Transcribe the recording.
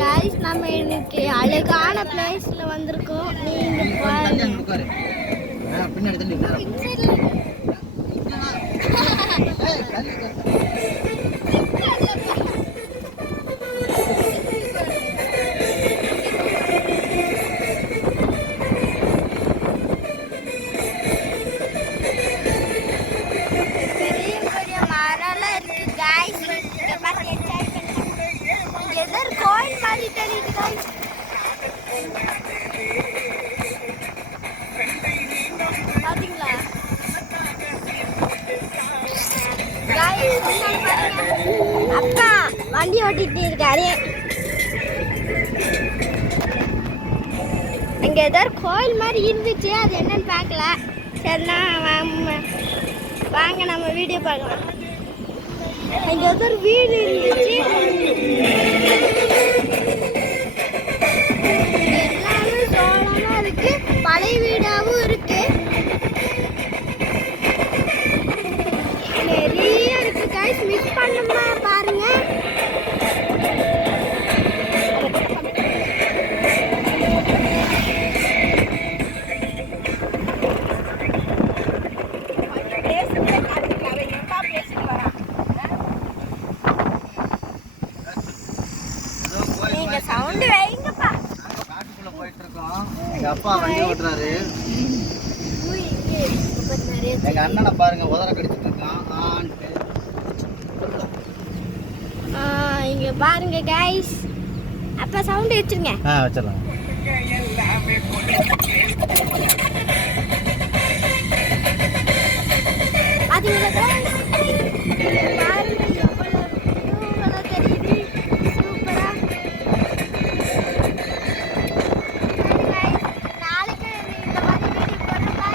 Guys நம்ம இன்னைக்கு அழகான பிளேஸ்ல வந்திருக்கோம். நீங்க பாருங்க. பின்னாடி தள்ளி அப்பா வண்டி ஓட்டிட்டு இருக்காரு. அங்க ஏதாவது கோயில் மாதிரி இருந்துச்சு, அது என்னன்னு பார்க்கல. சரிண்ணா வாங்க நம்ம வீடியோ பார்க்கலாம். அங்க ஏதோ ஒரு வீடு இருந்துச்சு, எல்லாமே சோளமா இருக்கு, பழைய வீடாவும் இருக்கு, நிறைய இருக்கு. கைஸ் மிஸ் பண்ணாம பாருங்க. சவுண்ட் வைங்கப்பா. காட்டுக்குள்ள போயிட்டு இருக்கோம். எங்க அப்பா வண்டி ஓட்டுறாரு. எங்க அண்ணனை பாருங்க உதற கடிச்சிட்டு இருக்கான். இங்க பாருங்க கைஸ். அப்பா சவுண்ட் வச்சிருங்க. வச்சிடலாம். பாத்தீங்களா பாருங்க